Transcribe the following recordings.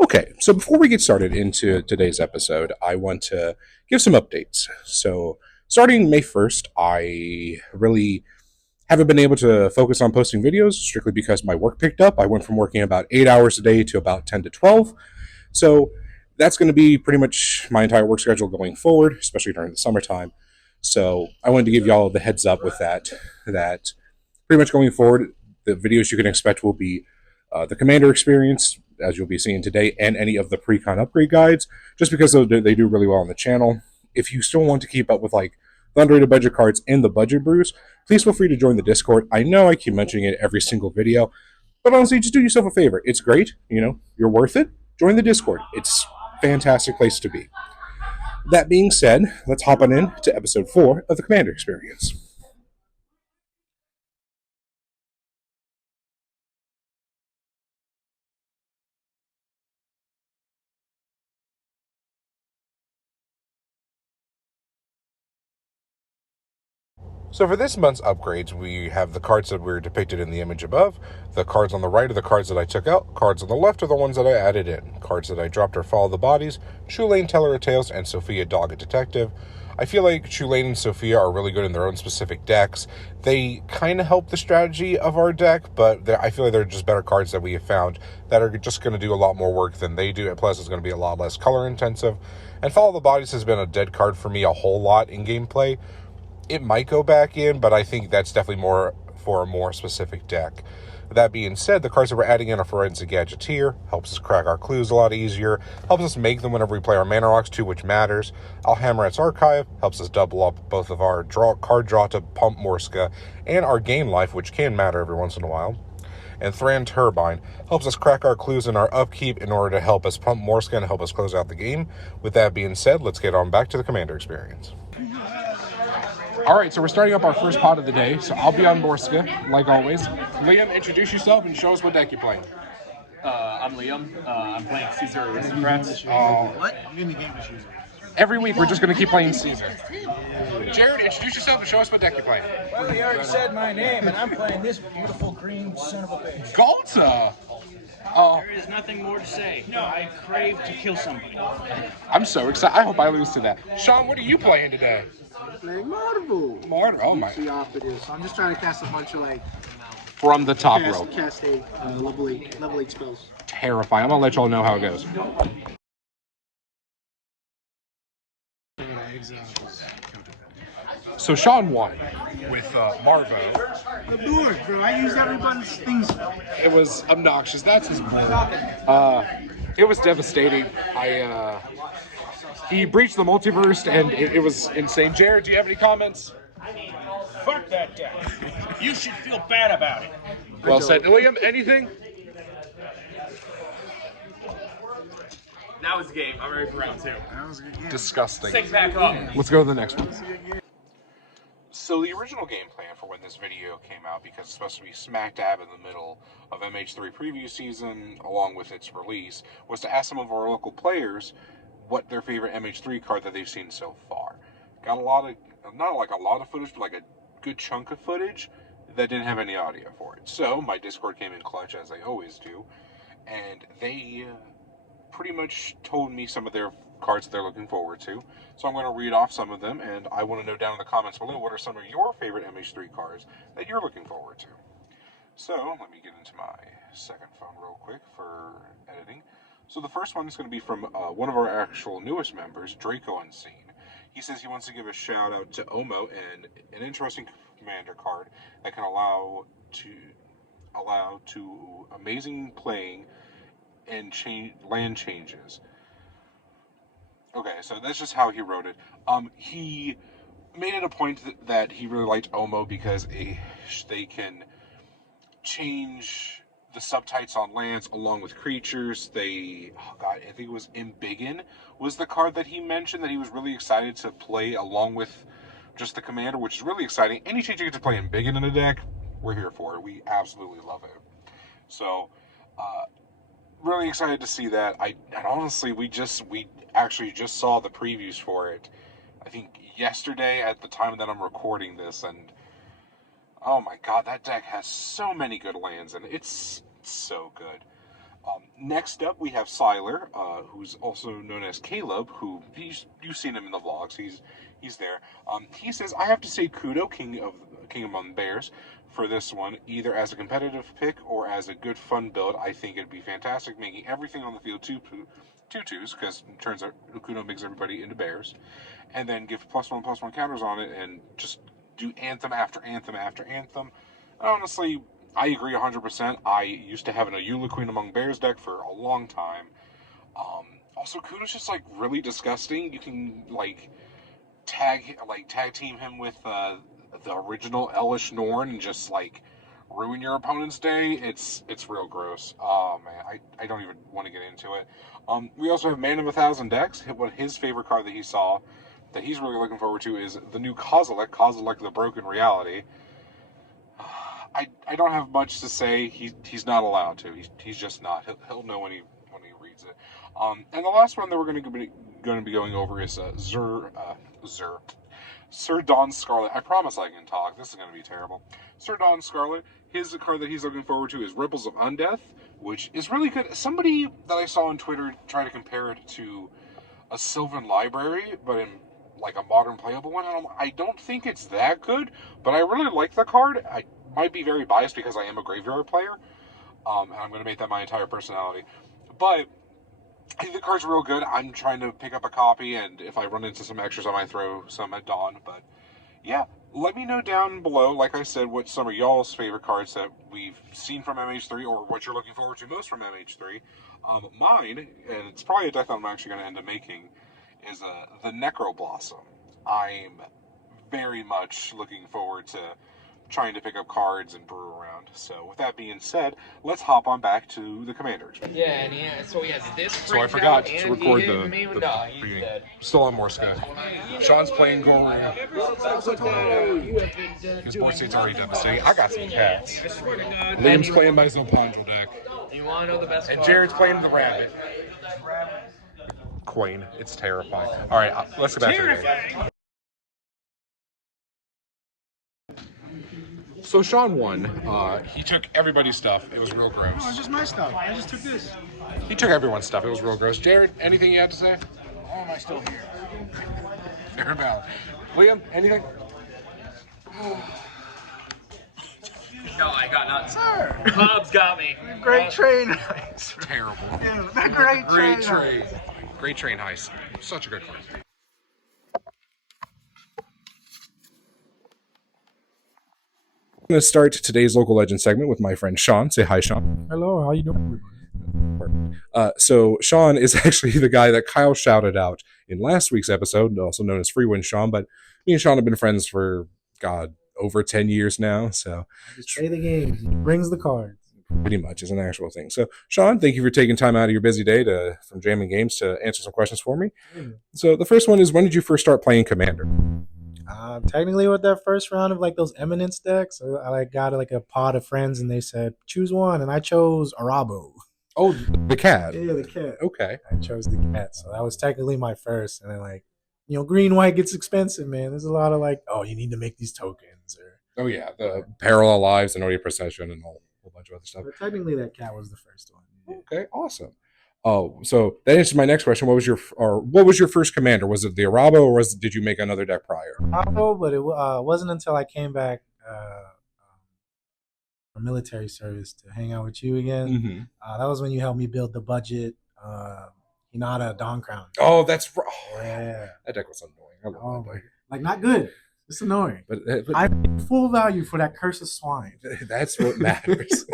Okay, so before we get started into today's episode, I want to give some updates. So, starting May 1st, I really haven't been able to focus on posting videos strictly because my work picked up. I went from working about 8 hours a day to about 10 to 12. So, that's going to be pretty much my entire work schedule going forward, especially during the summertime. So, I wanted to give y'all the heads up with that pretty much going forward, the videos you can expect will be the Commander experience, as you'll be seeing today, and any of the pre-con upgrade guides, just because they do really well on the channel. If you still want to keep up with like the underrated budget cards and the budget brews, please feel free to join the Discord. I know I keep mentioning it every single video, but honestly, just do yourself a favor. It's great, you're worth it. Join the Discord. It's a fantastic place to be. That being said, let's hop on in to episode 4 of the Commander Experience. So for this month's upgrades, we have the cards that were depicted in the image above. The cards on the right are the cards that I took out. Cards on the left are the ones that I added in. Cards that I dropped are Follow the Bodies, Chulane Teller of Tales, and Sophia Dogged Detective. I feel like Chulane and Sophia are really good in their own specific decks. They kind of help the strategy of our deck, but I feel like they're just better cards that we have found that are just going to do a lot more work than they do. Plus, it's going to be a lot less color intensive. And Follow the Bodies has been a dead card for me a whole lot in gameplay. It might go back in, but I think that's definitely more for a more specific deck. That being said, the cards that we're adding in are Forensic Gadgeteer, helps us crack our clues a lot easier, helps us make them whenever we play our mana rocks too, which matters. Alhammarret's Archive helps us double up both of our card draw to pump Morska and our game life, which can matter every once in a while. And Thran Turbine helps us crack our clues in our upkeep in order to help us pump Morska and help us close out the game. With that being said, let's get on back to the Commander experience. All right, so we're starting up our first pot of the day. So I'll be on Morska, like always. Liam, introduce yourself and show us what deck you're playing. I'm Liam. I'm playing Caesar Aristocrats. What? Every week, we're just going to keep playing Caesar. Jared, introduce yourself and show us what deck you're playing. Well, he already said my name, and I'm playing this beautiful green son of a bitch. Galta! There is nothing more to say. No, I crave to kill somebody. I'm so excited. I hope I lose to that. Sean, what are you playing today? Playing Marvel. Oh my. The opposite. So I'm just trying to cast a bunch of From the top rope. cast level 8 spells. Terrifying. I'm going to let y'all know how it goes. So Sean won with Marvo. I'm bored, bro. I use everybody's things. It was obnoxious. That's his word. It was devastating. He breached the multiverse, and it was insane. Jared, do you have any comments? Fuck that deck. You should feel bad about it. Well said. William, anything? That was the game. I'm ready for round 2. Disgusting. Sink back up. Let's go to the next one. So the original game plan for when this video came out, because it's supposed to be smack dab in the middle of MH3 preview season, along with its release, was to ask some of our local players what their favorite MH3 card that they've seen so far. Got a lot of, not like a lot of footage, but like a good chunk of footage that didn't have any audio for it. So my Discord came in clutch, as they always do, and they pretty much told me some of their cards that they're looking forward to. So I'm going to read off some of them, and I want to know down in the comments below what are some of your favorite MH3 cards that you're looking forward to. So let me get into my second phone real quick for editing. So the first one is going to be from one of our actual newest members, Draco Unseen. He says he wants to give a shout out to Omo and an interesting commander card that can allow to amazing playing and land changes. Okay, so that's just how he wrote it. He made it a point that he really liked Omo because they can change the subtypes on lands along with creatures. I think it was Embiggen was the card that he mentioned that he was really excited to play along with just the commander, which is really exciting. Any chance you get to play Embiggen in a deck, we're here for it. We absolutely love it. So, really excited to see that. And honestly, we actually just saw the previews for it, I think yesterday at the time that I'm recording this, and oh my god, that deck has so many good lands, and it's so good. Next up, we have Siler, who's also known as Caleb, who you've seen him in the vlogs. He's there. He says, I have to say Kudo, King Among Bears, for this one, either as a competitive pick or as a good fun build. I think it'd be fantastic, making everything on the field two-twos, because it turns out Kudo makes everybody into bears, and then give +1/+1 counters on it, and just do anthem after anthem after anthem. Honestly, I agree 100%. I used to have an Ayula Queen Among Bears deck for a long time. Also, Kudo's just like really disgusting. You can tag team him with the original Elish Norn and just ruin your opponent's day. It's real gross. Oh man, I don't even want to get into it. We also have Man of 1,000 decks. His favorite card that he saw that he's really looking forward to is the new Kozilek the Broken Reality. I don't have much to say. He's not allowed to. He's just not. He'll know when he reads it. And the last one that we're going to be going over is Sir Dawn Scarlet. I promise I can talk. This is going to be terrible. Sir Dawn Scarlet. His card that he's looking forward to is Ripples of Undeath, which is really good. Somebody that I saw on Twitter try to compare it to a Sylvan Library, but in a modern playable one. I don't think it's that good, but I really like the card. I might be very biased because I am a graveyard player, and I'm going to make that my entire personality. But I think the card's real good. I'm trying to pick up a copy, and if I run into some extras, I might throw some at Dawn. But yeah, let me know down below, like I said, what some of y'all's favorite cards that we've seen from MH3, or what you're looking forward to most from MH3. Mine, and it's probably a deck that I'm actually going to end up making, is the Necro Blossom. I'm very much looking forward to trying to pick up cards and brew around. So with that being said, let's hop on back to the Commander. Yeah, and so he has this. So I forgot to record the he's beginning. dead. Still on Morse code. Sean's playing Goru. His board state's already devastating. I got some cats. Liam's playing my Zopondrel deck. You want to know the best? And Jared's playing the Rabbit. Queen. It's terrifying. All right, let's get back to the game. So Sean won. He took everybody's stuff. It was real gross. No, it's just my stuff. I just took this. He took everyone's stuff. It was real gross. Jared, anything you had to say? How am I still here? Fair valid. Liam, anything? No, I got nothing. Sir! Bob's got me. Great train heist. Terrible. Dude, the great train heist. Great train heist. Such a good card. I'm going to start today's local legend segment with my friend Sean. Say hi, Sean. Hello, how you doing, everybody? So Sean is actually the guy that Kyle shouted out in last week's episode, also known as Freewin Sean. But me and Sean have been friends for, over 10 years now. So Just play the game. He brings the cards. pretty much is an actual thing. So Sean, thank you for taking time out of your busy day from Jamming Games to answer some questions for me. So the first one is, when did you first start playing Commander? Technically, with that first round of those Eminence decks, I got a pod of friends, and they said choose one, and I chose Arabo. Oh, the cat. Yeah, the cat. Okay. I chose the cat, so that was technically my first. And then green white gets expensive, man. There's a lot of you need to make these tokens, or Oh yeah, the Parallel Lives, and Odia Procession, and a whole bunch of other stuff. but technically that cat was the first one. Yeah. Okay, awesome. Oh, so that answers my next question. What was your first Commander? Was it the Arabo, or did you make another deck prior? Arabo, but it wasn't until I came back for military service to hang out with you again. Mm-hmm. That was when you helped me build the budget Hinata Dawn Crown. Oh, that's right. Yeah. That deck was annoying. I love that deck. Not good. It's annoying. But I paid full value for that Curse of Swine. that's what matters.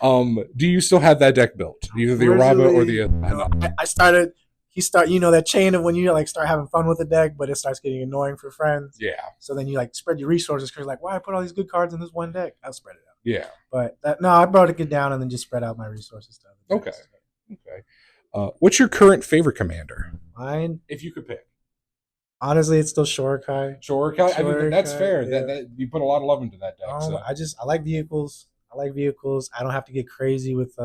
Do you still have that deck built? Either the Arabo or the... that chain of when you start having fun with the deck, but it starts getting annoying for friends. Yeah. So then you spread your resources because why I put all these good cards in this one deck? I'll spread it out. Yeah. But I brought it down and then just spread out my resources to other decks. Okay. What's your current favorite Commander? Mine, If you could pick. honestly, it's still Shorikai. Shorikai? I mean, that's Shorikai, fair. yeah. That you put a lot of love into that deck. So. I like vehicles. I don't have to get crazy with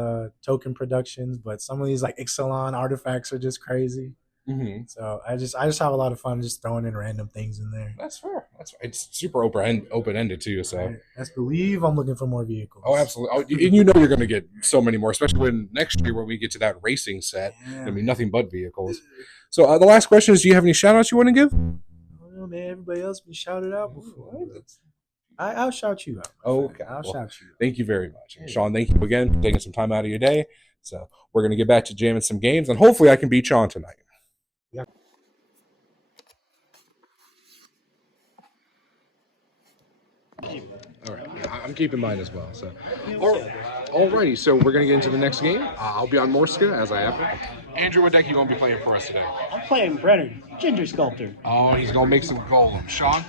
token productions, but some of these Ixalan artifacts are just crazy. Mm-hmm. So I just have a lot of fun just throwing in random things in there. That's fair. It's super open ended too. So I best believe I'm looking for more vehicles. oh, absolutely. Oh, and you know you're going to get so many more, especially when next year when we get to that racing set, Yeah, it'll be nothing but vehicles. So the last question is: do you have any shout outs you want to give? I don't know, man. Everybody else been shouted out before. I'll shout you out. Okay. I'll Well, shout you out. thank you very much. And Sean, thank you again for taking some time out of your day. So we're going to get back to jamming some games, and hopefully I can beat Sean tonight. Yeah. All right. Yeah, I'm keeping mine as well. So, alrighty. So we're going to get into the next game. I'll be on Morska as I have been. Andrew, what deck are you going to be playing for us today? I'm playing Brennan, Ginger Sculptor. Oh, he's going to make some golem. Sean?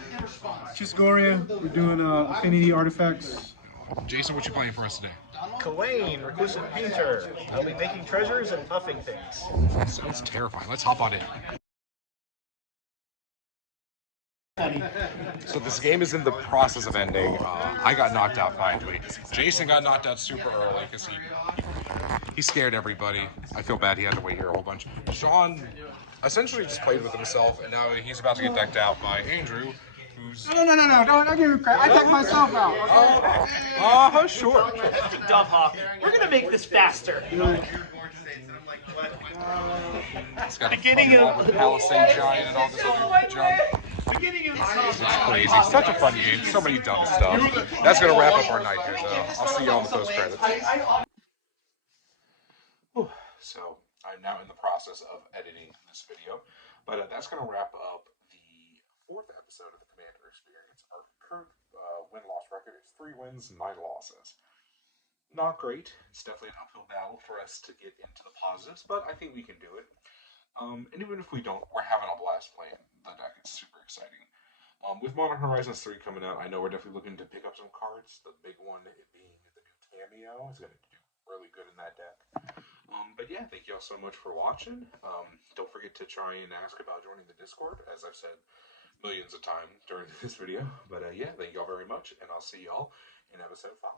Chisgoria, we're doing affinity artifacts. Jason, what you playing for us today? Kawayne, Reclusive Painter. I'll be making treasures and buffing things. Sounds terrifying. Let's hop on in. So this game is in the process of ending. I got knocked out finally. Jason got knocked out super early because he scared everybody. I feel bad he had to wait here a whole bunch. Sean essentially just played with himself, and now he's about to get decked out by Andrew, who's... No, don't give me credit. I decked myself out. Sure. Dove Hawk. We're gonna make this faster. It's got Beginning a of- with Palisade Giant and all this other junk. Beginning of It's crazy. Such a fun game. So many dumb stuff. That's going to wrap up our night here, though. I'll see you all in the post-credits. So, I'm now in the process of editing this video. But that's going to wrap up the 4th episode of the Commander Experience. Our current win-loss record is 3 wins, 9 losses. Not great. It's definitely an uphill battle for us to get into the positives, but I think we can do it. And even if we don't, we're having a blast playing the deck. It's super exciting. With Modern Horizons 3 coming out, I know we're definitely looking to pick up some cards. The big one it being the new Cameo is going to do really good in that deck. But yeah, thank you all so much for watching. Don't forget to try and ask about joining the Discord, as I've said millions of times during this video. But yeah, thank you all very much, and I'll see y'all in episode 5.